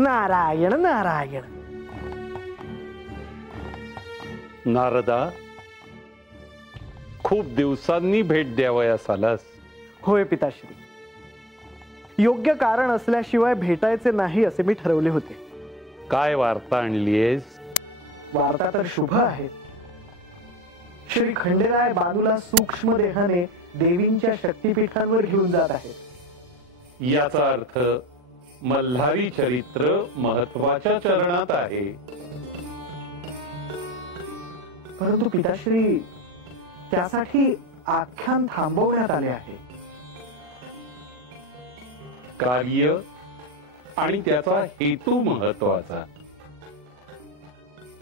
नारायण नारायण. नारदा, खूप दिवसांनी भेट द्यावयास आलास. होय पिताश्री, योग्य कारण असल्याशिवाय भेटायचे नाही असे मी ठरवले होते. काय वार्ता आणलीयेस? वार्ता तर शुभ आहे. श्री खंडेराय बानूला सूक्ष्म देहाने देवींच्या शक्तिपीठांवर घेऊन जात आहेत. याचा अर्थ मल्हारी चरित्र महत्वाच्या चरणात आहे. परंतु पिताश्री, त्यासाठी आख्यान थांबवण्यात आले आहे. कार्य आणि त्याचा हेतू महत्वाचा.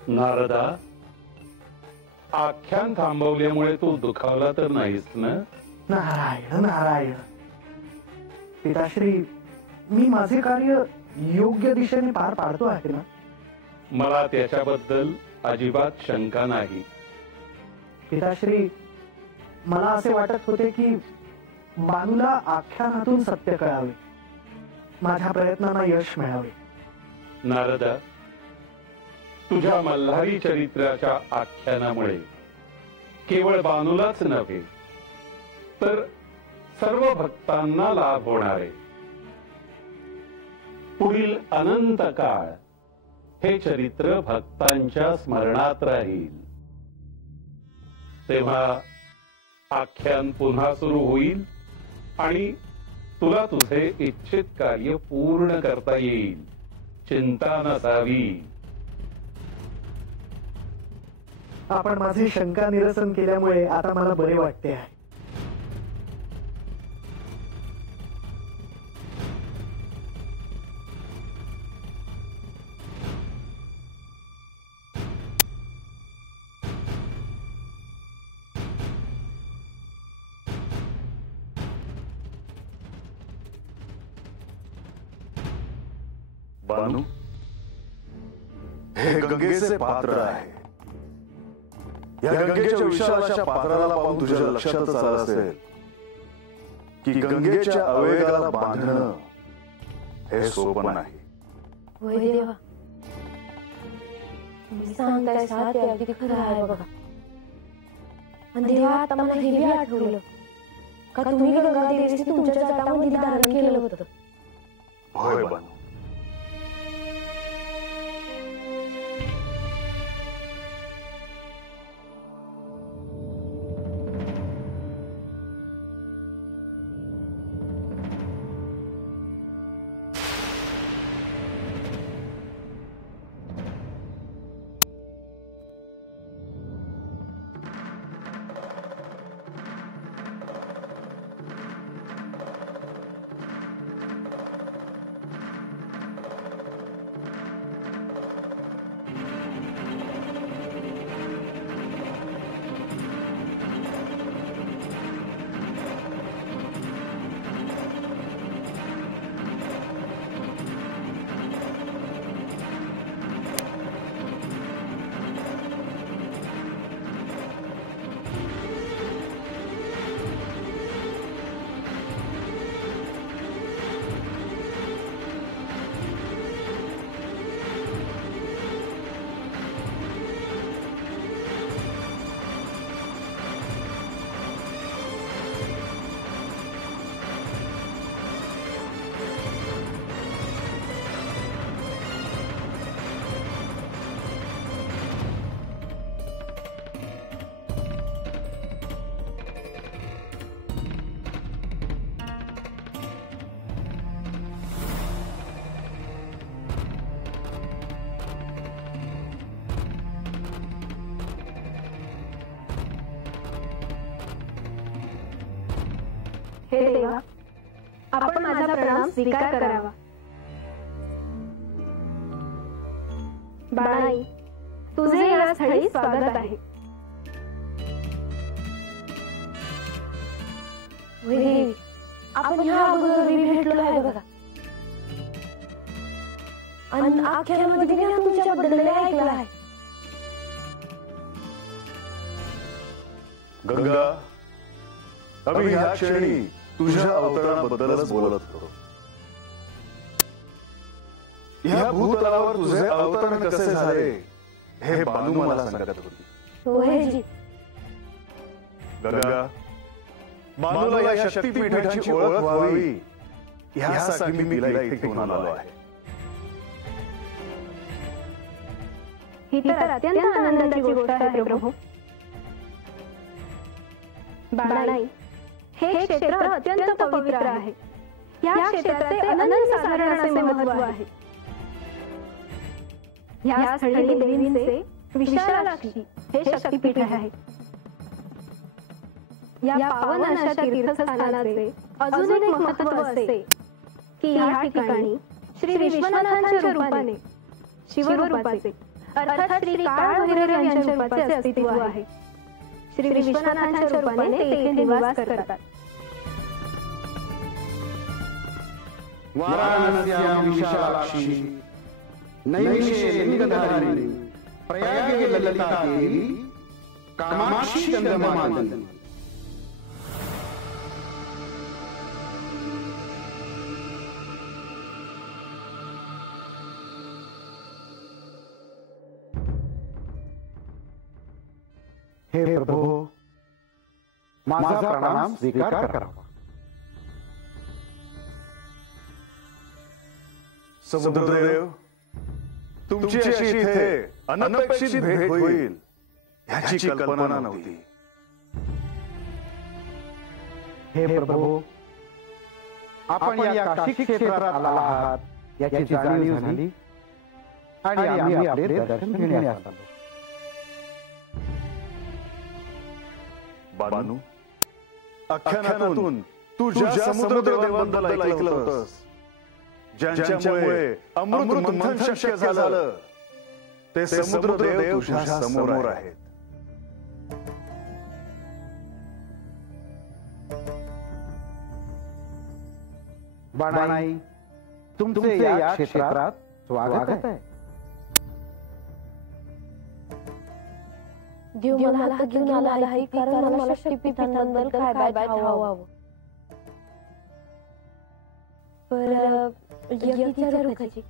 नारदा, आख्यान थांबवल्यामुळे तू दुखावला तर नाहीस ना? नारायण नारायण. पिताश्री, मी माझे कार्य योग्य दिशेने पार पाडतो आहे ना? मला त्याच्याबद्दल अजिबात शंका नाही. पिताश्री, मला असे वाटत होते की बानूला आख्यानातून सत्य कळावे, माझ्या प्रयत्नांना यश मिळावे. नारदा, तुझ्या मल्हारी चरित्राच्या आख्यानामुळे केवळ बानूलाच नव्हे तर सर्व भक्तांना लाभ होणार आहे. पुढील अनंत काळ हे चरित्र भक्तांच्या स्मरणात राहील. तेव्हा आख्यान पुन्हा सुरू होईल आणि तुला तुझे इच्छित कार्य पूर्ण करता येईल. चिंता नसावी. आपण माझे शंका निरसन केल्यामुळे आता मला बरे वाटते आहे. बानू, हे गंगेचे पात्र आहे. या गंगेच्या विशाल अशा पात्राला पाहून तुझ्या लक्षातच आलं असेल की गंगेच्या आवेगाला बांधणं हे सोपं नाही. होय देवा, तुम्ही सांगताय ते अगदी खरं आहे बघा. आणि देवा, आता मला हे बी आठवलं का तुम्ही गंगा देवीने तुमच्या जटामध्ये धारण केलं होतं. होय बानू, हे देवा, आपण माझा प्रणाम स्वीकार करावा. बाणाई, तुझे या स्थळी स्वागत आहे. देवी, आपण ह्या अगोदर भेटलो आहे बघा. आणि आख्यानामध्ये मी तुमच्याबद्दल ऐकलं आहे. गंगा, आम्ही ह्या क्षणी तुझ्या अवतरणाबद्दलच बोलत होतो. ह्या भूतलावर तुझे अवतरण कसे झाले हे बानू मला सांगत होती. होय. गंगा, बानूला या शक्तिपीठाची ओळख व्हावी ह्यासाठी मी तिला इथे घेऊन आलो आहे. ही तर अत्यंत आनंदाची गोष्ट आहे प्रभू. बाणाई, हे क्षेत्र अत्यंत पवित्र आहे. या क्षेत्राचे अनन्यसाधारण असे महत्त्व आहे. या स्थळी देवींचे विशालाक्षी हे शक्तिपीठ आहे. या पावन अशा तीर्थस्थानाचे अजून एक महत्त्व असे की या ठिकाणी श्री विश्वनाथांच्या रूपाने, शिवरूपाचे अर्थात श्री काळभैरव यांच्या रूपाचे अस्तित्व आहे. श्री विश्वनाथांच्या रूपाने ते येथे निवास करतात. वाराणस्यां विशालाक्षी नैमिषे लिंगधारिणी प्रयागे ललिता देवी कामाक्षी चंद्रमादन. हे प्रभो, माझा प्रणाम स्वीकार करावा. समुद्रदेव, तुमची अशी इथे अनपेक्षित भेट होईल ह्याची कल्पना नव्हती. हे प्रभो, आपण या काशी क्षेत्रात आला आहात याची जाणीव झाली आणि आम्ही आपले दर्शन घेण्यास आलो. बानू, आख्यानातून तू ज्या समुद्रदेवांबद्दल ऐकलं होतंस, ज्यांच्यामुळे अमृत मंथन शक्य झालं, ते समुद्रदेव तुझ्या समोर आहेत. बाणाई, तुमचे या क्षेत्रात स्वागत आहे. देव मला हात घेऊन आला आहे कारण मला शक्तिपीठांबद्दल काय ठावावं. पर विचारू कशी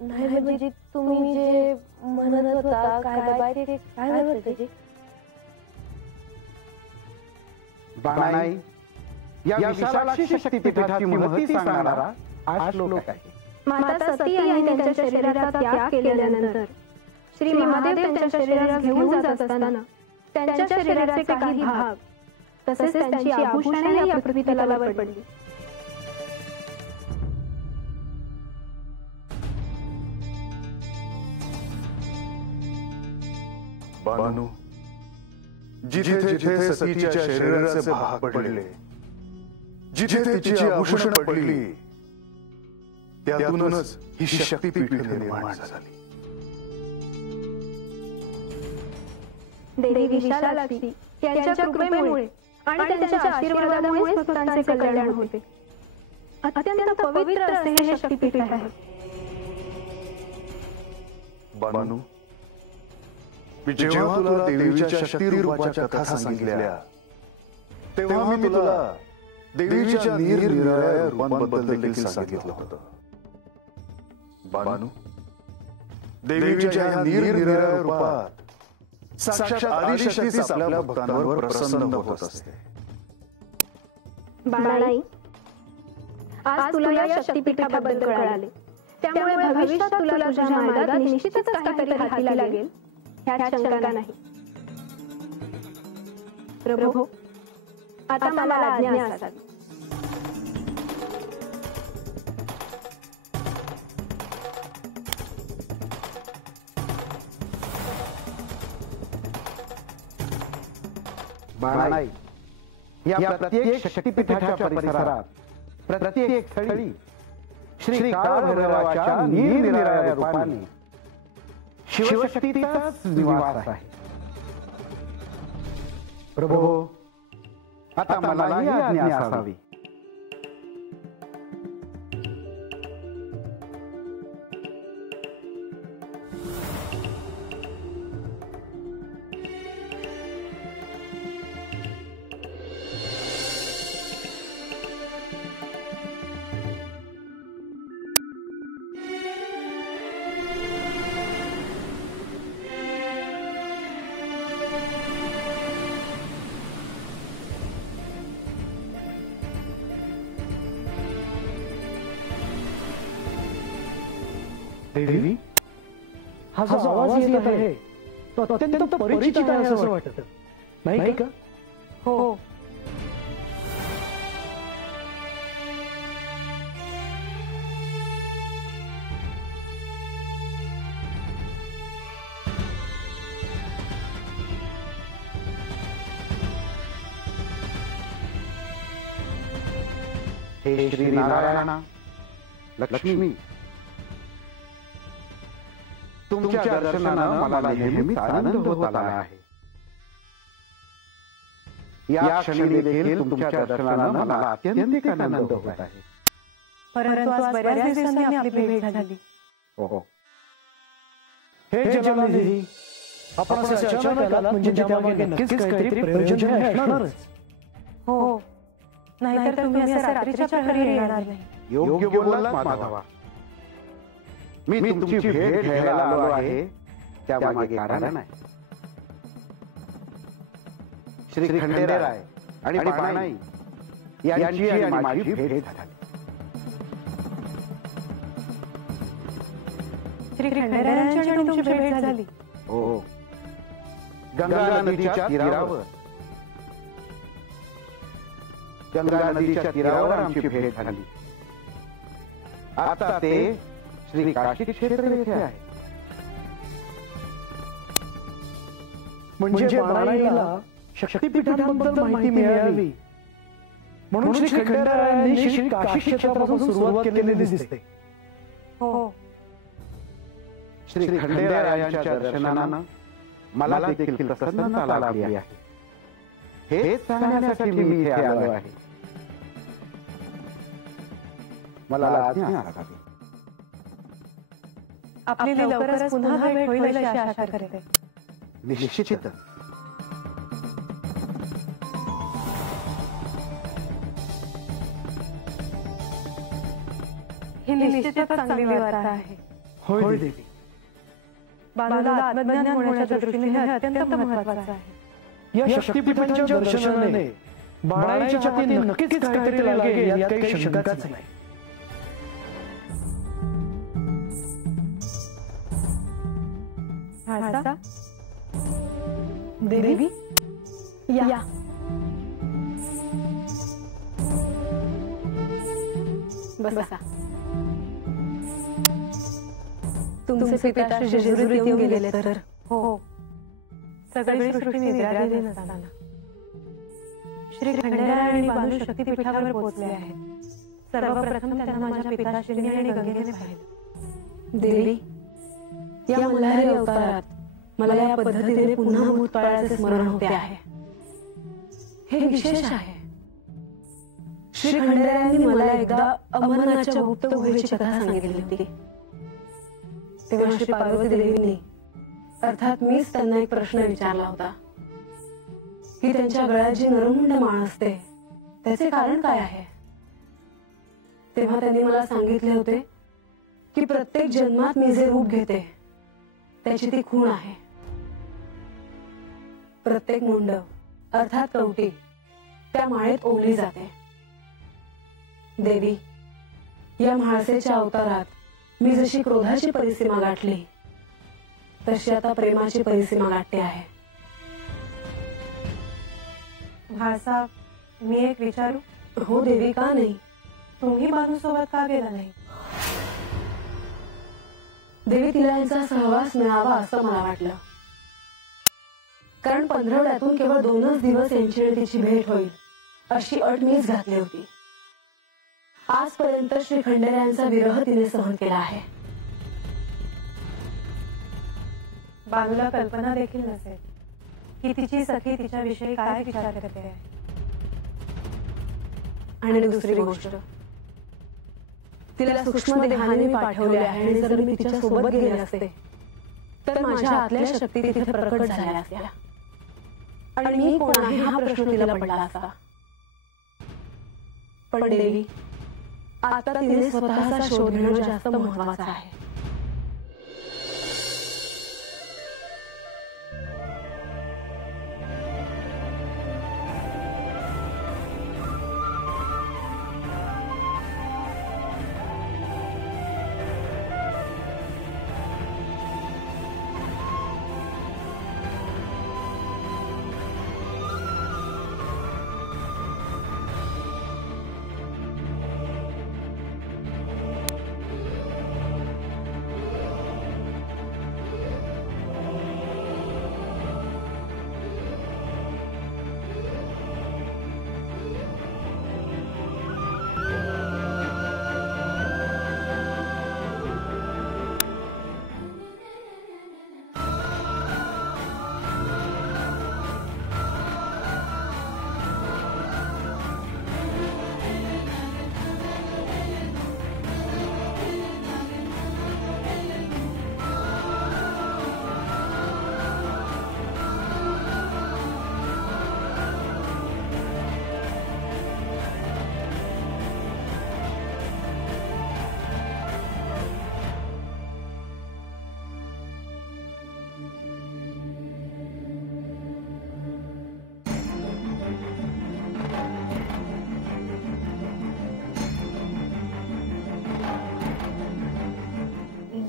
नाही म्हणजे तुम्ही जे म्हणत होता काय ते काय होते. बाणाई, या विशालाक्षी शक्तिपीठाची महती सांगणारा हा श्लोक आहे. माता सती यांनी त्यांच्या शरीराचा त्याग केल्यानंतर श्री महादेव त्यांच्या शरीरात घेऊन जात असताना त्यांच्या शरीराचे काही भाग तसेच त्यांची आभूषणे या पृथ्वी तलावर पडली. बानू, जिथे जिथे सतीच्या शरीराचे भाग पडले, जिथे तिची आभूषण पडली, त्यातूनच ही शक्तिपीठ निर्माण झाली. देवी विशालाक्षी यांच्या कृपेमुळे आणि त्यांच्या आशीर्वादामुळे भक्तांचे कल्याण होते. अत्यंत पवित्र असे हे शक्तिपीठ आहे. बानू, जेव्हा तुला देवीच्या शक्तिरूपाच्या कथा सांगितल्या तेव्हा मी तुला देवीच्या निरनिराळ्या रूपांबद्दल देखील सांगितलं होतं. बानू, देवीच्या ह्या निरनिराळ्या रूपात साक्षात आदिशक्तीच आपल्या भक्तांवर प्रसन्न होत असते. बाणाई, आज तुला या शक्तिपीठाबद्दल कळाले, त्यामुळे भविष्यात तुला तुझ्या मार्गात निश्चितच काहीतरी हाती लागेल ह्यात शंका नाही. प्रभू, आता मला आज्ञा असावी. बाणाई, या प्रत्येक शक्तिपीठाच्या परिसरात प्रत्येक स्थळी श्री काळभैरवाच्या निरनिराळ्या रूपाने शिवशक्तीचाच निवास आहे. प्रभो, आता मलाही आज्ञा असावी. देवी, हा जो आवाज येत आहे तो अत्यंत परिचित आहे असं वाटतं, नाही का? हो. हे श्री नारायणा, लक्ष्मी, तुमच्या दर्शनानं मला नेहमीच आनंद होत आला आहे. या क्षणी देखील तुमच्या दर्शनानं मला अत्यंत आनंद होत आहे. परंतु आज बऱ्याच दिवसांनी आपली भेट झाली. हो. हे जलनिधी, आपण असे अचानक आलात म्हणजे त्यामागे नक्कीच काहीतरी प्रयोजन असणारच. हो, नाहीतर तुम्ही असं रात्रीच्या प्रहरी येणार नाही. योग्य बोललात माधवा. मी तुमची भेट घ्यायला आलो आहे, त्यामागे कारण आहे. श्री खंडेराय आणि बाणाई यांची आणि माझी भेट झाली. श्री खंडेरायांची आणि तुमची भेट झाली. हो, गंगा नदीच्या तीरावर. गंगा नदीच्या तीरावर आमची भेट झाली. आता ते श्री काशी क्षेत्र येथे आहे. म्हणजे बाणाईला शक्तिपीठांबद्दल माहिती मिळावी म्हणून श्री खंडेरायांनी श्री काशी क्षेत्रापासून सुरुवात केलेली दिसते. हो, श्री खंडेरायांच्या दर्शनानं मला देखील प्रसन्नता लाभली आहे. हेच सांगण्यासाठी मी इथे आलो आहे. मला आज्ञा लागावी. आपली लवकरच पुन्हा भेट होईल अशी आशा करते. निश्चितच. ही निश्चितच चांगली वार्ता आहे. होय देवी, बाणूला आत्मज्ञान होण्याच्या दृष्टीने हे अत्यंत महत्त्वाचं आहे. या शक्तिपीठांच्या दर्शनाने बाणाईच्या हाती नक्कीच काहीतरी लागेल यात काही शंकाच नाही. भारता, देवी, या. बसा. तुमचे पिता श्री जेजुरीत येऊन गेले तर? हो, सगळी सृष्टी निद्राधीन असताना श्री खंडेराय आणि बाणू शक्तिपीठावर पोहोचले आहेत. सर्वप्रथम त्यांना माझ्या पिताश्रीने आणि गंगेने पाहिले. देवी, या मल्हारी अवतारात मला या पद्धतीने पुन्हा भूतकाळाचे स्मरण होते आहे. हे विशेष आहे. श्री खंडेरायांनी मला एकदा अमरनाथच्या गुप्त गुहेची कथा सांगितली होती. तेव्हा श्री पार्वती देवींनी, अर्थात मीच त्यांना एक प्रश्न विचारला होता की त्यांच्या गळ्यात जी नरमुंड माळ असते त्याचे कारण काय आहे. तेव्हा त्यांनी मला सांगितले होते की प्रत्येक जन्मात मी जे रूप घेते त्याची ती खूण आहे. प्रत्येक मुंड अर्थात कवटी त्या माळेत ओवली जाते. देवी, या म्हाळसेच्या अवतारात मी जशी क्रोधाची परिसीमा गाठली तशी आता प्रेमाची परिसीमा गाठते आहे. म्हाळसा, मी एक विचारू? हो देवी, का नाही? तुम्ही बाणूसोबत का गेला नाही? देवी, तिला यांचा सहवास मिळावा असं मला वाटलं. कारण पंधरवड्यातून केवळ 2च दिवस यांची आणि तिची भेट होईल अशी अट मीच घातली होती. आजपर्यंत श्री खंडेरायांचा विरह तिने सहन केला आहे. बाणूला कल्पना देखील नसेल की तिची सखी तिच्याविषयी काय विचार करते आहे. आणि दुसरी गोष्ट, तिला सूक्ष्म देहाने मी पाठवले आहे आणि जर मी तिच्या सोबत गेले असते तर माझ्या आतल्या शक्ती तिथे प्रकट झाल्या असत्या आणि मी कोण आहे हा प्रश्न तिला पडला असता. पण देवी, आता तिने स्वतःचा शोध घेणं जास्त महत्वाचं आहे.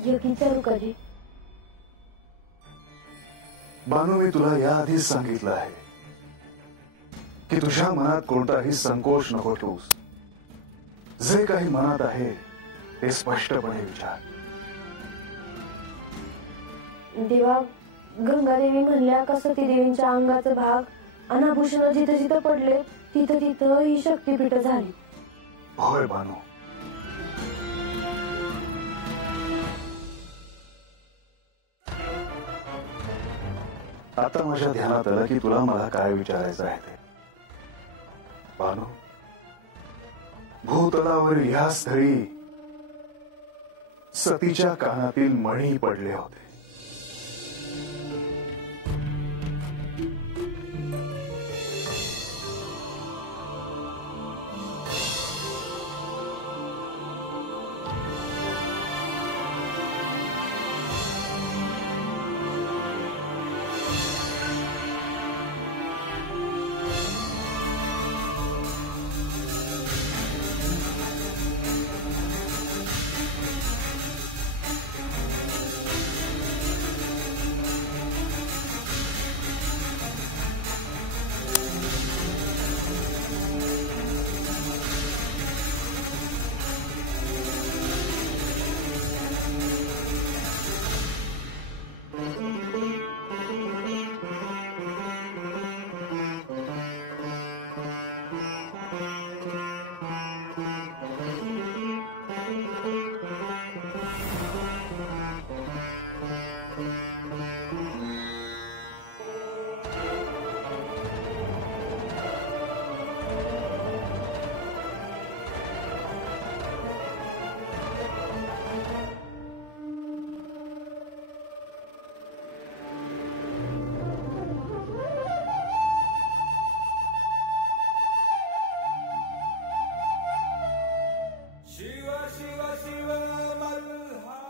एक विचारू कधी बानू, मी तुला याआधीच सांगितलं आहे की तुझ्या मनात कोणताही संकोच नको ठेवूस. जे काही मनात आहे ते स्पष्टपणे विचार. देवा, गंगादेवी म्हणल्या का सती देवींच्या अंगाचा भाग अनाभूषण जिथं जिथं पडले तिथं तिथं ही शक्तीपीठ झाली. होय बानू. आता माझ्या ध्यानात आलं की तुला मला काय विचारायचं आहे ते. बानू, भूतलावरील ह्या स्थळी सतीच्या कानातील मणी पडले होते.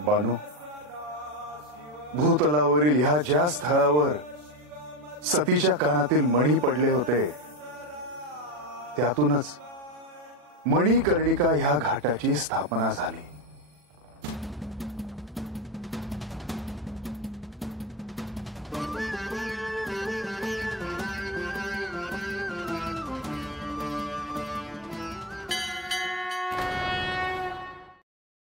बानू, भूतलावरील ह्या ज्या स्थळावर सतीच्या कानातील मणी पडले होते त्यातूनच मणिकर्णिका ह्या घाटाची स्थापना झाली.